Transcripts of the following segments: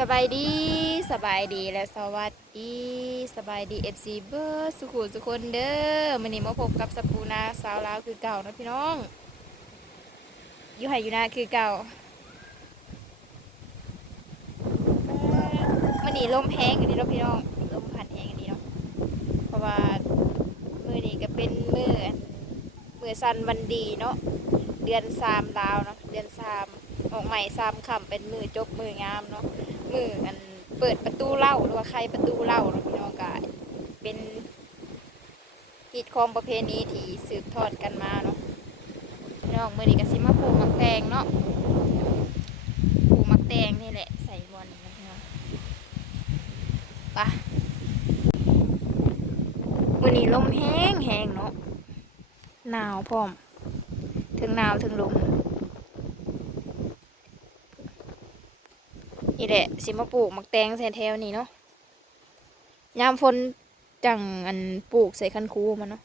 สบายดีสบายดีและสวัสดีสบายดีFCเบอร์สุขุสุคนเด้อมื้อนี้มาพบกับสปูนาสาวลาวคือเก่านะพี่น้องอยู่ไหอยู่นาคือเก่ามื้อนี้ลมแห้งอันนี้เนาะพี่น้องลมพัดแห้งอันนี้เนาะเพราะว่ามื้อนี้ก็เป็นมื้อสันวันดีเนาะเดือน3ลาวเนาะเดือน3ออกใหม่3ค่ำเป็นมื้อจบมื้องามเนาะมื้ออันเปิดประตูเหล้าหรือว่าใครประตูเหล้าเนาะพี่น้องก็เป็นกิจของประเพณีที่สืบทอดกันมาเนาะพี่น้องมื้อนี้ก็สิมาปลูกหมักแตงเนาะปลูกหมักแตงนี่แหละใส่บอลนะพี่น้องไปมื้อนี้ลมแห้งแห้งเนาะหนาวพร้อมถึงหนาวถึงลมนี่แหละสิมาปลูกหมักแตงใส่แถวนี้เนาะยามฝนจังอันปลูกใส่คันคูมันเนาะ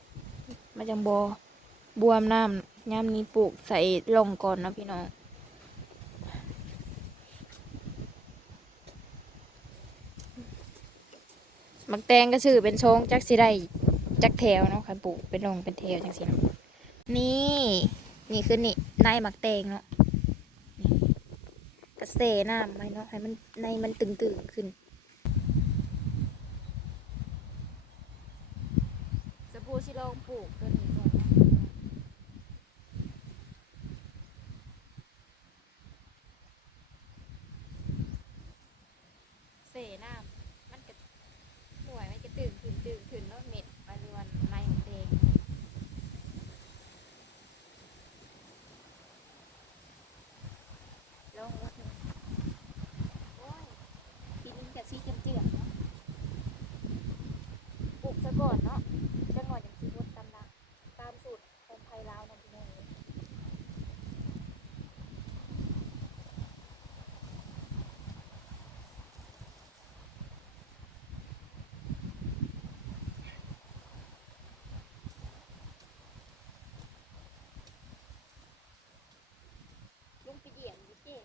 มันจังบวมน้ำยามนี้ปลูกใส่ลงก่อนนะพี่น้องหมักแตงก็ชื่อเป็นชงจักสิได้จักแถวเนาะคันปลูกเป็นลงเป็นแถวจังสิเนาะนี่นี่คือนี่ในหมักแตงเนาะกระเสน้ำไว้เนาะให้มันในมันตึงๆขึ้นสบู่สิลองปลูกตัวนี้ก่อนนะเสน้ำมันก็หน่วยมันก็ตึงขึ้นเนาะเม็ดมาเรือนในหมักแตงลองรดเลยโอ้ยปีนี้กะซีเจือนๆเนาะปลูกซะก่อนเนาะจังหวะอย่างซีรดตามสูตรของไทยลาวเนาะพี่น้องลุงไปเหยียบดิเจ๊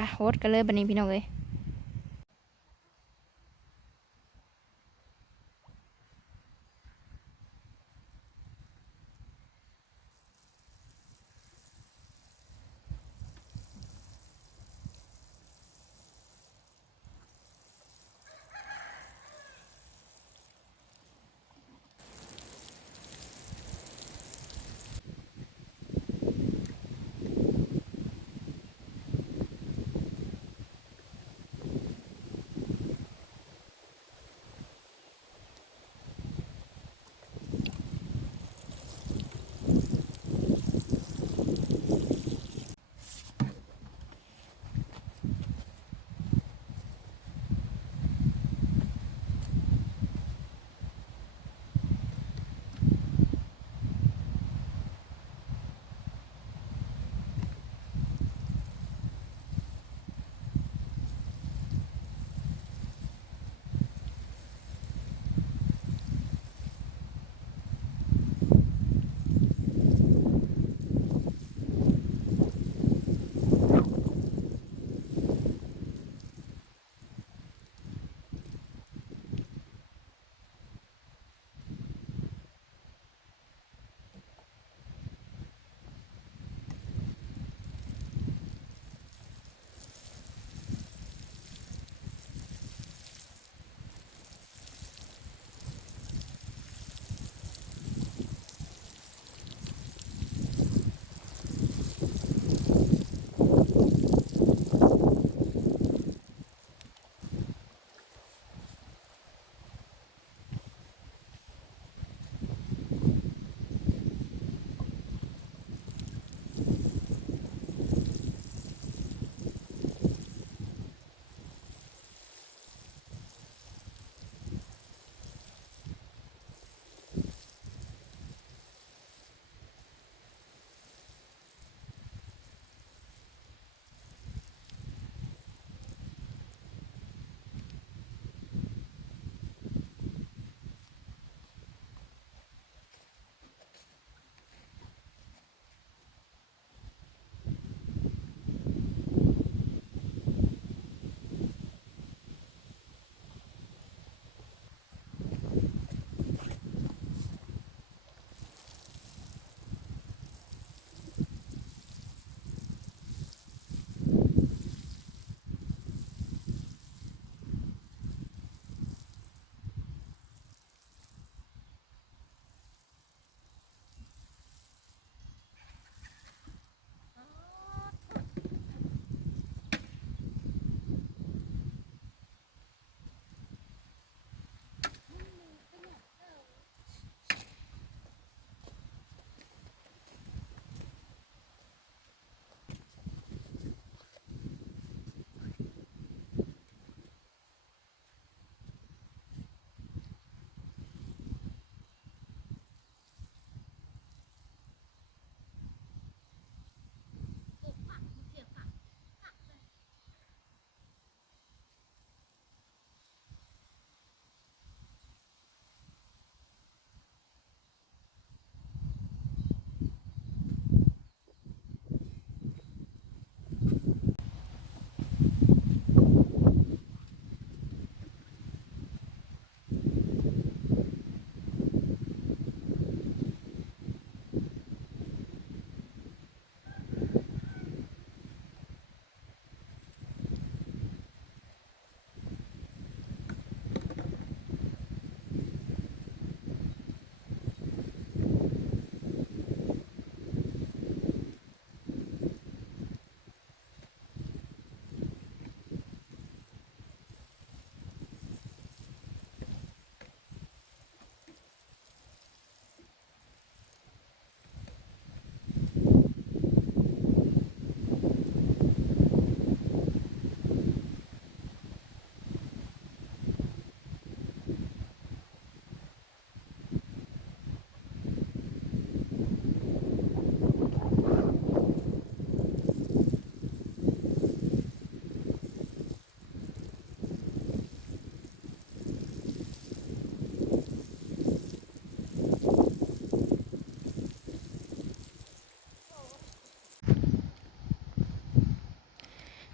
ไปโฮดกันเลยบัดนี้พี่น้องเอ้ย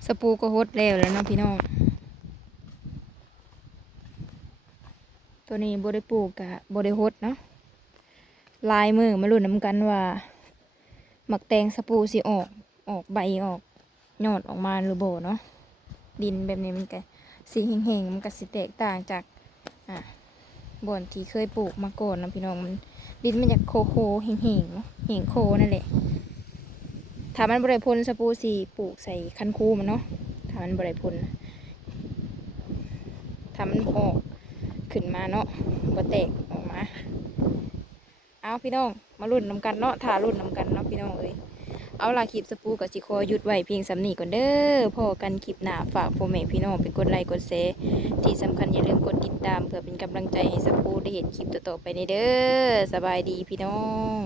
สปูก็ฮดแล้วเนาะพี่น้องตัวนี้บ่ได้ปลูกกะบ่ได้ฮดเนาะลายมือมาลุ้นน้ำกันว่าหมักแตงสปูสิออกใบออกยอดออกมาหรือบ่เนาะดินแบบนี้มันก็สีแห้งๆมันก็สิแตกต่างจากบ่อนที่เคยปลูกมาก่อนนะพี่น้องมันดินมันจากโคแห้งๆเนาะแห้งโคนั่นแหละถ้ามันบริพลสปูสีปลูกใส่คันคูมันเนาะถ้ามันบริพลถ้ามันออกขึ้นมาเนาะบ่แตกออกมาเอาพี่น้องมารุ่นน้ำกันเนาะถ้ารุ่นน้ำกันเนาะพี่น้องเอ้ยเอาล่ะคลิปสปูกับสิคอหยุดไว้เพียงสำนีก่อนเด้อพอกันคลิปหน้าฝากพ่อแม่พี่น้องไปกดไลค์กดแชร์ที่สำคัญอย่าลืมกดติดตามเพื่อเป็นกำลังใจให้สปูได้เห็นคลิปต่อๆไปในเด้อสบายดีพี่น้อง